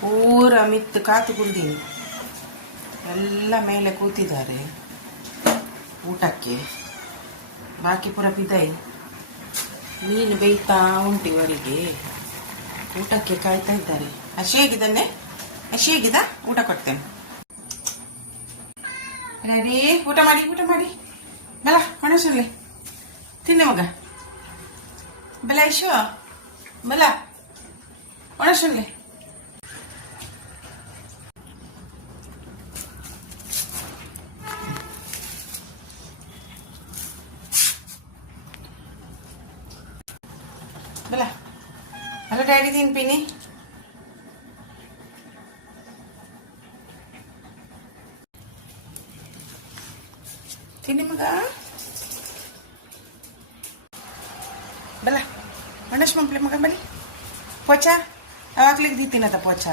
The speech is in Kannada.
ಪೂರ ಮಿತ್ತು ಕಾತು ಕುಡ್ದೀನಿ. ಎಲ್ಲ ಮೇಲೆ ಕೂತಿದ್ದಾರೆ ಊಟಕ್ಕೆ. ಬಾಕಿ ಪೂರ ಪಿದಾಯಿ ಮೀನು ಬೇಯ್ತಾ ಉಂಟು ಇವರಿಗೆ. ಊಟಕ್ಕೆ ಕಾಯ್ತಾ ಇದ್ದಾರೆ. ಹಸಿ ಹೇಗಿದ್ದಾನೆ? ಹಸಿ ಹೇಗಿದ? ಊಟ ಕೊಡ್ತೇನೆ. ರೆಡಿ? ಊಟ ಮಾಡಿ ಊಟ ಮಾಡಿ. ಬಲ ಮನಸ್ಸಲ್ಲಿ ತಿನ್ನೆ ಮಗ. ಬಲ ಇಶು ಬಲ ಮನಸ್ಸಲ್ಲಿ. ಬಲ ಹಲೋ ಡ್ಯಾಡಿ ತಿನ್ಪಿನಿ. ತಿನ್ನಿ ಮಗ. ಬಲ ಮನಸ್ ಮಂಪ್ಲೆ ಮಗ ಬಲಿ. ಪೋಚ ಅವಾಗ್ಲಿಗೆ ದೀತಿನದ ಪೋಚ.